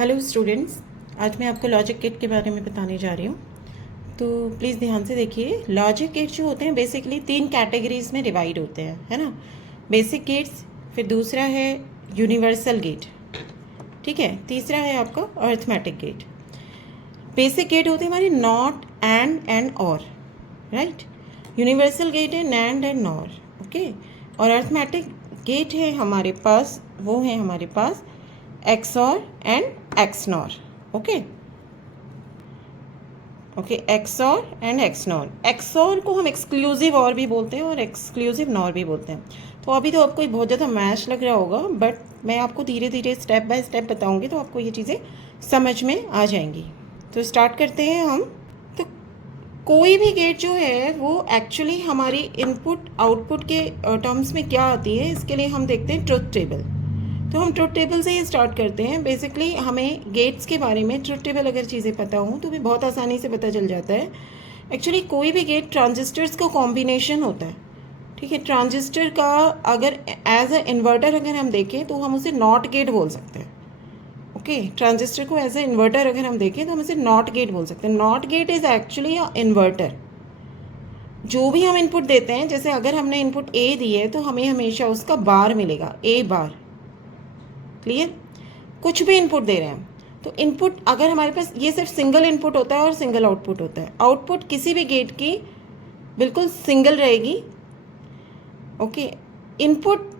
Hello students, आज मैं आपको लॉजिक गेट के बारे में बताने जा रही हूँ। तो प्लीज़ ध्यान से देखिए। लॉजिक गेट जो होते हैं बेसिकली 3 कैटेगरीज में डिवाइड होते हैं, है ना। बेसिक गेट्स, फिर दूसरा है यूनिवर्सल गेट, ठीक है, तीसरा है आपका अर्थमेटिक गेट। बेसिक गेट होते हैं हमारे नॉट, एंड और, राइट। यूनिवर्सल गेट है नैंड एंड नॉर, ओके। और अर्थमेटिक गेट है हमारे पास, वो है हमारे पास XOR and XNOR, okay okay. XOR and XNOR। XOR को हम एक्सक्लूसिव और भी बोलते हैं और एक्सक्लूसिव नॉर भी बोलते हैं। तो अभी तो आपको बहुत ज़्यादा मैच लग रहा होगा, बट मैं आपको धीरे धीरे स्टेप बाय स्टेप बताऊंगी तो आपको ये चीज़ें समझ में आ जाएंगी। तो स्टार्ट करते हैं हम। तो कोई भी गेट जो है वो एक्चुअली हमारी इनपुट आउटपुट के टर्म्स में क्या आती है, इसके लिए हम देखते हैं ट्रुथ टेबल। तो हम ट्रुथ टेबल से ही स्टार्ट करते हैं। बेसिकली हमें गेट्स के बारे में ट्रुथ टेबल अगर चीज़ें पता हों तो भी बहुत आसानी से पता चल जाता है। एक्चुअली कोई भी गेट ट्रांजिस्टर्स का कॉम्बिनेशन होता है, ठीक है। ट्रांजिस्टर का अगर एज अ इन्वर्टर अगर हम देखें तो हम उसे नॉट गेट बोल सकते हैं, ओके। ट्रांजिस्टर को एज अ इन्वर्टर अगर हम देखें तो हम इसे नॉट गेट बोल सकते हैं। Not get is actually a inverter. जो भी हम इनपुट देते हैं, जैसे अगर हमने इनपुट ए दी है तो हमें हमेशा उसका बार मिलेगा, ए बार, क्लियर। कुछ भी इनपुट दे रहे हैं तो इनपुट अगर हमारे पास ये सिर्फ सिंगल इनपुट होता है और सिंगल आउटपुट होता है। आउटपुट किसी भी गेट की बिल्कुल सिंगल रहेगी, ओके। इनपुट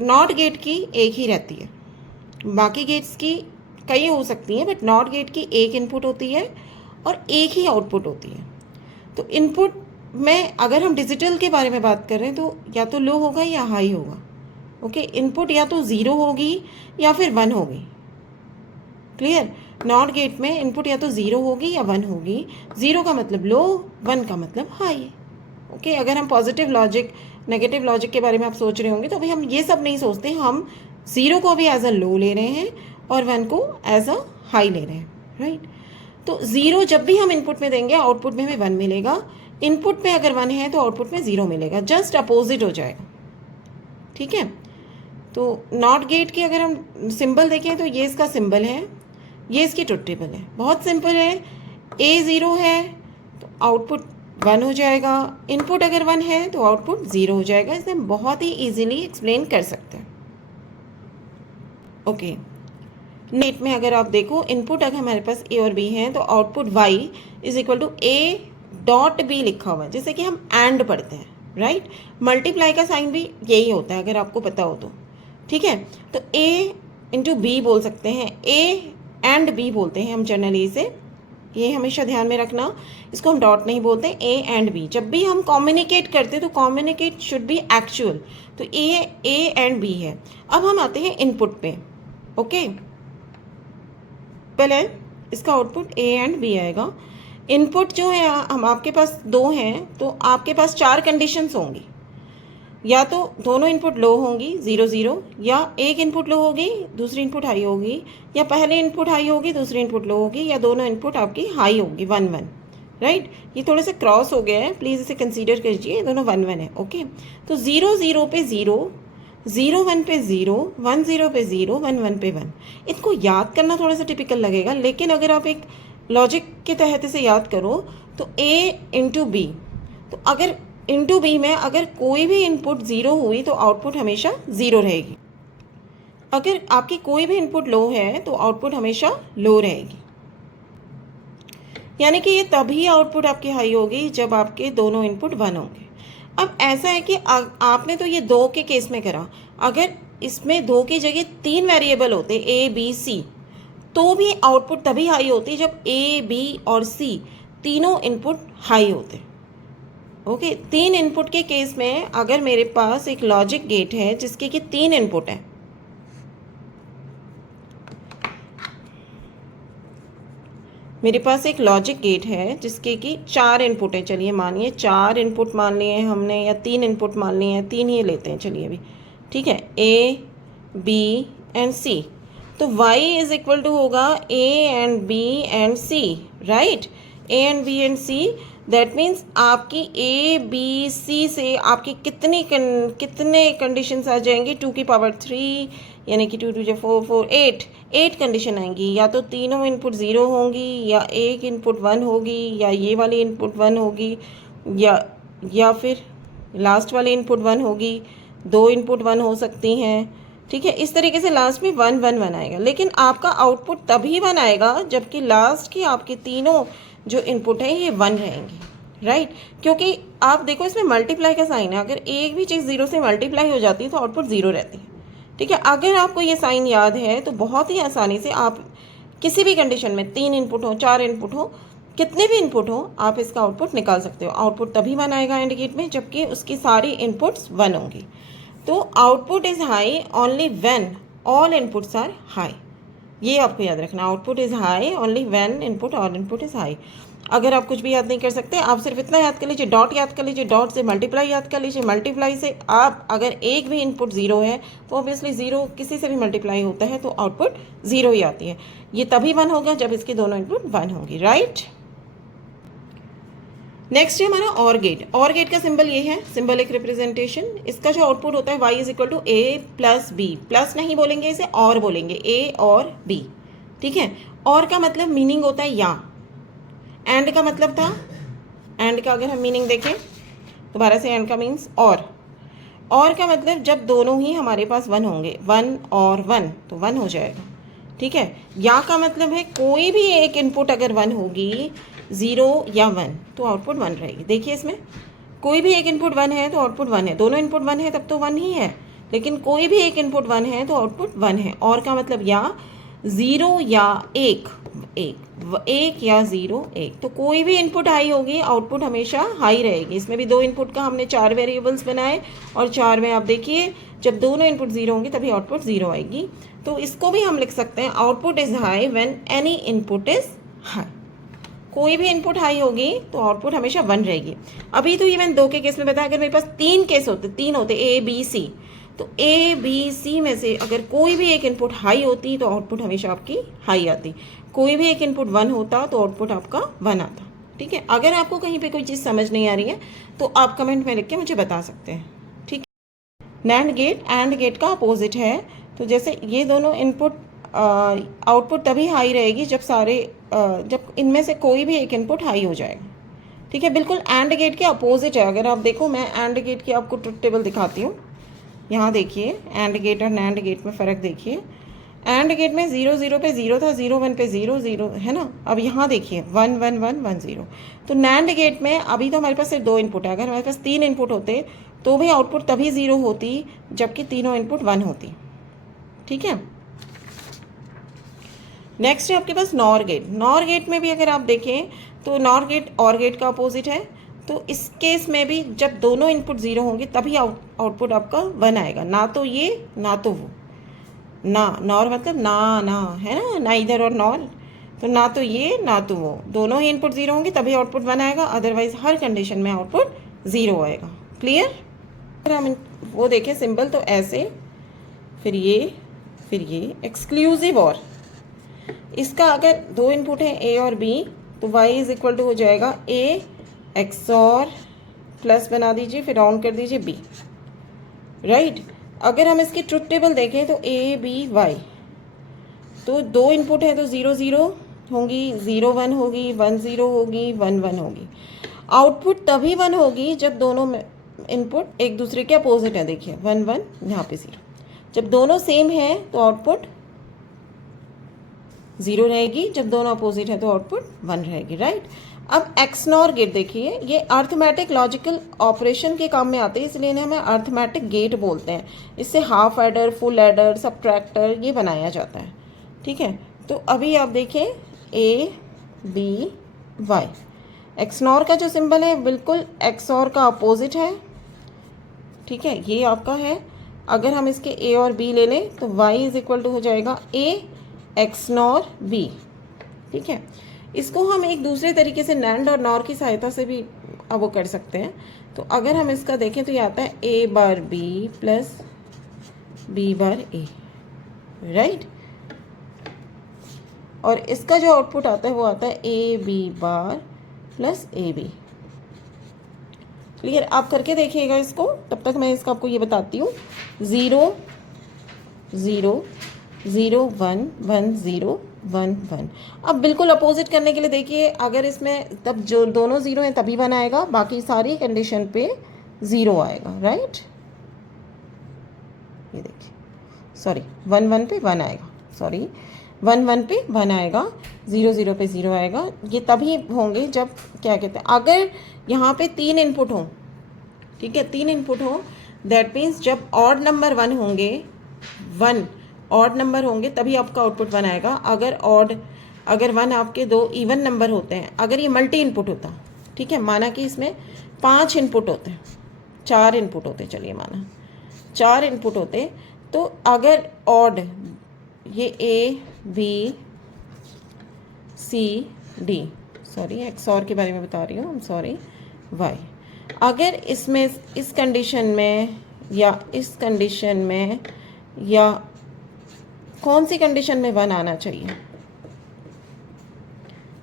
नॉट गेट की एक ही रहती है, बाकी गेट्स की कई हो सकती हैं, बट नॉट गेट की एक इनपुट होती है और एक ही आउटपुट होती है। तो इनपुट में अगर हम डिजिटल के बारे में बात कर रहे हैं तो या तो लो होगा या हाई होगा, ओके। इनपुट या तो 0 होगी या फिर 1 होगी, क्लियर। नॉट गेट में इनपुट या तो 0 होगी या 1 होगी। 0 का मतलब लो, 1 का मतलब हाई, ओके। अगर हम पॉजिटिव लॉजिक नेगेटिव लॉजिक के बारे में आप सोच रहे होंगे तो अभी हम ये सब नहीं सोचते, हम 0 को भी एज अ लो ले रहे हैं और 1 को एज अ हाई ले रहे हैं, राइट। तो 0 जब भी हम इनपुट में देंगे आउटपुट में हमें 1 मिलेगा। इनपुट में अगर 1 है तो आउटपुट में 0 मिलेगा, जस्ट अपोजिट हो जाएगा, ठीक है। तो नॉट गेट की अगर हम सिंबल देखें तो ये इसका सिंबल है, ये इसकी ट्रुथ टेबल है। बहुत सिंपल है। ए 0 है तो आउटपुट 1 हो जाएगा, इनपुट अगर 1 है तो आउटपुट 0 हो जाएगा। इसे हम बहुत ही इजीली एक्सप्लेन कर सकते हैं, ओके। नेट में अगर आप देखो इनपुट अगर हमारे पास ए और बी है तो output Y is equal to A dot B लिखा हुआ है, जैसे कि हम एंड पढ़ते हैं, राइट। मल्टीप्लाई का साइन भी यही होता है अगर आपको पता हो तो, ठीक है। तो ए इंटू बी बोल सकते हैं, ए एंड बी बोलते हैं हम जनरली इसे, ये हमेशा ध्यान में रखना। इसको हम डॉट नहीं बोलते, ए एंड बी। जब भी हम कम्युनिकेट करते हैं तो कम्युनिकेट शुड बी एक्चुअल, तो ए एंड बी है। अब हम आते हैं इनपुट पे, ओके। पहले इसका आउटपुट ए एंड बी आएगा। इनपुट जो है हम आपके पास 2 हैं तो आपके पास 4 कंडीशंस होंगी, या तो दोनों इनपुट लो होंगी 0 0, या एक इनपुट लो होगी दूसरी इनपुट हाई होगी, या पहले इनपुट हाई होगी दूसरी इनपुट लो होगी, या दोनों इनपुट आपकी हाई होगी 1 1, राइट। ये थोड़ा सा क्रॉस हो गया है, प्लीज़ इसे कंसीडर कीजिए, दोनों 1 1 है, ओके। तो 0 0 पे 0, 0 1 पे 0, 1 0 पे 0, 1 1 पे 1। इनको याद करना थोड़ा सा टिपिकल लगेगा, लेकिन अगर आप एक लॉजिक के तहत इसे याद करो तो ए इंटू बी, तो अगर इंटू बी में अगर कोई भी इनपुट 0 हुई तो आउटपुट हमेशा 0 रहेगी। अगर आपकी कोई भी इनपुट लो है तो आउटपुट हमेशा लो रहेगी, यानी कि ये तभी आउटपुट आपकी हाई होगी जब आपके दोनों इनपुट 1 होंगे। अब ऐसा है कि आपने तो ये 2 के केस में करा, अगर इसमें 2 की जगह 3 वेरिएबल होते ए बी सी तो भी आउटपुट तभी हाई होती जब ए बी और सी तीनों इनपुट हाई होते, ओके। 3 इनपुट के केस में अगर मेरे पास एक लॉजिक गेट है जिसके कि 3 इनपुट है, मेरे पास एक लॉजिक गेट है जिसके कि 4 इनपुट है, चलिए मानिए 4 इनपुट मान लिए हमने, या 3 इनपुट मान लिए हैं, 3 ही लेते हैं चलिए अभी, ठीक है। ए बी एंड सी, तो y इज इक्वल टू होगा A and B and C, right. A and B and C, that means आपकी ए बी सी से आपकी कितने कंडीशंस आ जाएंगी, 2 की पावर 3 यानी कि 2 2 जो 4 4 8 कंडीशन आएंगी। या तो तीनों इनपुट 0 होंगी, या एक इनपुट 1 होगी, या ये वाली इनपुट 1 होगी, या फिर लास्ट वाली इनपुट 1 होगी, 2 इनपुट 1 हो सकती हैं। ठीक है, इस तरीके से लास्ट में 1 1 1 आएगा। लेकिन आपका आउटपुट तभी 1 आएगा जबकि लास्ट की आपके तीनों जो इनपुट है ये 1 रहेंगे, राइट। क्योंकि आप देखो इसमें मल्टीप्लाई का साइन है, अगर एक भी चीज़ 0 से मल्टीप्लाई हो जाती है तो आउटपुट 0 रहती है। ठीक है, अगर आपको ये साइन याद है तो बहुत ही आसानी से आप किसी भी कंडीशन में 3 इनपुट हो, 4 इनपुट हो, कितने भी इनपुट हो, आप इसका आउटपुट निकाल सकते हो। आउटपुट तभी 1 आएगा एंड गेट में जबकि उसकी सारी इनपुट्स 1 होंगी। तो output is high only when all inputs are high. ये आपको याद रखना, output is high only when input all input is high. अगर आप कुछ भी याद नहीं कर सकते, आप सिर्फ इतना याद कर लीजिए, डॉट याद कर लीजिए, डॉट से मल्टीप्लाई याद कर लीजिए, मल्टीप्लाई से आप अगर एक भी इनपुट 0 है तो ऑब्वियसली 0 किसी से भी मल्टीप्लाई होता है तो आउटपुट 0 ही आती है। ये तभी 1 होगा जब इसके दोनों इनपुट 1 होंगी, राइट। नेक्स्ट है हमारा और गेट। और गेट का सिंबल ये है, सिंबलिक रिप्रेजेंटेशन। इसका जो आउटपुट होता है y is equal to A plus B, plus नहीं बोलेंगे इसे और बोलेंगे, ए और बी। ठीक है, और का मतलब मीनिंग होता है या, एंड का मतलब था, एंड का अगर हम मीनिंग देखें दोबारा से, एंड का मीन्स और का मतलब जब दोनों ही हमारे पास 1 होंगे, 1 और 1 तो 1 हो जाएगा। ठीक है, या का मतलब है कोई भी एक इनपुट अगर 1 होगी, 0 या 1, तो आउटपुट 1 रहेगी। देखिए इसमें कोई भी एक इनपुट 1 है तो आउटपुट 1 है, दोनों इनपुट 1 है तब तो 1 ही है, लेकिन कोई भी एक इनपुट 1 है तो आउटपुट 1 है। और का मतलब या 0 या 1 या 0 1, तो कोई भी इनपुट हाई होगी आउटपुट हमेशा हाई रहेगी। इसमें भी 2 इनपुट का हमने 4 वेरिएबल्स बनाए और 4 में आप देखिए जब दोनों इनपुट 0 होंगे तभी आउटपुट 0 आएगी। तो इसको भी हम लिख सकते हैं output is high when any input is high. कोई भी इनपुट हाई होगी तो आउटपुट हमेशा 1 रहेगी। अभी तो ये मैंने 2 के केस में बताया, अगर मेरे पास 3 केस होते, 3 होते ए बी सी, तो ए बी सी में से अगर कोई भी एक इनपुट हाई होती तो आउटपुट हमेशा आपकी हाई आती, कोई भी एक इनपुट 1 होता तो आउटपुट आपका 1 आता। ठीक है, अगर आपको कहीं पे कोई चीज़ समझ नहीं आ रही है तो आप कमेंट में लिख के मुझे बता सकते हैं। ठीक है, नैंड गेट एंड गेट का अपोजिट है। तो जैसे ये दोनों इनपुट आउटपुट तभी हाई रहेगी जब जब इनमें से कोई भी एक इनपुट हाई हो जाएगा। ठीक है, बिल्कुल एंड गेट के अपोजिट है। अगर आप देखो, मैं एंड गेट की आपको ट्रुथ टेबल दिखाती हूँ। यहाँ देखिए एंड गेट और नैंड गेट में फ़र्क देखिए। एंड गेट में 0 0 पे 0 था, 0 1 पे 0 0 है ना। अब यहाँ देखिए 1 1 1 1 0। तो नैंड गेट में अभी तो हमारे पास सिर्फ 2 इनपुट है, अगर हमारे पास 3 इनपुट होते तो भी आउटपुट तभी 0 होती जबकि तीनों इनपुट 1 होती। ठीक है, नेक्स्ट है आपके पास नॉर गेट। नॉर गेट में भी अगर आप देखें तो नॉर गेट और गेट का अपोजिट है। तो इस केस में भी जब दोनों इनपुट 0 होंगे तभी आउटपुट आपका 1 आएगा, ना तो ये ना तो वो। ना, नॉर मतलब ना है ना, ना इधर और नॉर, तो ना तो ये ना तो वो, दोनों ही इनपुट 0 होंगे तभी आउटपुट 1 आएगा, अदरवाइज हर कंडीशन में आउटपुट 0 आएगा। क्लियर। अगर हम वो देखें सिंबल तो ऐसे, फिर ये एक्सक्लूसिव और, इसका अगर 2 इनपुट है ए और बी तो y इज इक्वल टू हो जाएगा ए XOR प्लस बना दीजिए, फिर राउंड कर दीजिए b, राइट। अगर हम इसकी ट्रुथ टेबल देखें तो ए बी वाई, तो 2 इनपुट है तो 0 0 होंगी, 0 1 होगी, 1 0 होगी, 1 1 होगी। आउटपुट तभी 1 होगी जब दोनों में इनपुट एक दूसरे के अपोजिट है। देखिए 1 1 यहाँ पे 0, जब दोनों सेम है तो आउटपुट 0 रहेगी, जब दोनों अपोजिट है तो आउटपुट 1 रहेगी, राइट। अब एक्सनॉर गेट देखिए, ये अर्थमेटिक लॉजिकल ऑपरेशन के काम में आते हैं, इसलिए इन्हें हमें अर्थमेटिक गेट बोलते हैं। इससे half adder, full adder, subtractor ये बनाया जाता है। ठीक है, तो अभी आप देखें ए बी वाई, एक्सनॉर का जो सिंबल है बिल्कुल एक्सॉर का अपोजिट है। ठीक है, ये आपका है। अगर हम इसके ए और बी ले लें तो y इज इक्वल टू हो जाएगा ए XNOR B। ठीक है, इसको हम एक दूसरे तरीके से नैंड और नॉर की सहायता से भी अब वो कर सकते हैं। तो अगर हम इसका देखें तो ये आता है A bar B plus B bar A, right. और इसका जो आउटपुट आता है वो आता है A B bar plus A B। Clear, आप करके देखिएगा इसको, तब तक मैं इसका आपको ये बताती हूँ। 0 0 0 1 1 0 1 1। अब बिल्कुल अपोजिट करने के लिए देखिए, अगर इसमें तब जो दोनों ज़ीरो हैं तभी 1 आएगा, बाकी सारी कंडीशन पे 0 आएगा, राइट। ये देखिए, सॉरी 1 1 पे 1 आएगा, सॉरी 1 1 पे 1 आएगा, 0 0 पे 0 आएगा। ये तभी होंगे जब क्या कहते हैं, अगर यहाँ पे 3 इनपुट हों, ठीक है, 3 इनपुट हो, दैट मीन्स जब ऑड नंबर 1 होंगे, 1 ऑड नंबर होंगे तभी आपका आउटपुट 1 आएगा। अगर 1 आपके 2 इवन नंबर होते हैं, अगर ये मल्टी इनपुट होता, ठीक है, माना कि इसमें 5 इनपुट होते हैं, 4 इनपुट होते, चलिए माना 4 इनपुट होते, तो अगर ऑड ये A B C D, sorry XOR के बारे में बता रही हूँ, सॉरी वाई, अगर इसमें इस कंडीशन में या इस कंडीशन में या कौन सी कंडीशन में 1 आना चाहिए,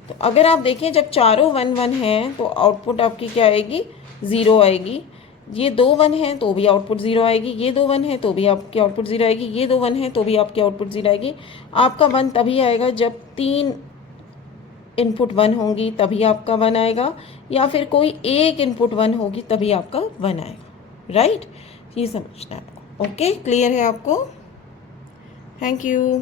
तो अगर आप देखें जब चारों 1 1 हैं तो आउटपुट आपकी क्या आएगी, 0 आएगी। ये 2 1 हैं तो भी आउटपुट 0 आएगी, ये 2 1 हैं तो भी आपकी आउटपुट 0 आएगी, ये 2 1 हैं तो भी आपकी आउटपुट 0 आएगी। आपका 1 तभी आएगा जब 3 इनपुट 1 होंगी तभी आपका 1 आएगा, या फिर कोई एक इनपुट 1 होगी तभी आपका 1 आएगा, राइट। ये समझना है आपको, ओके, क्लियर है आपको? Thank you.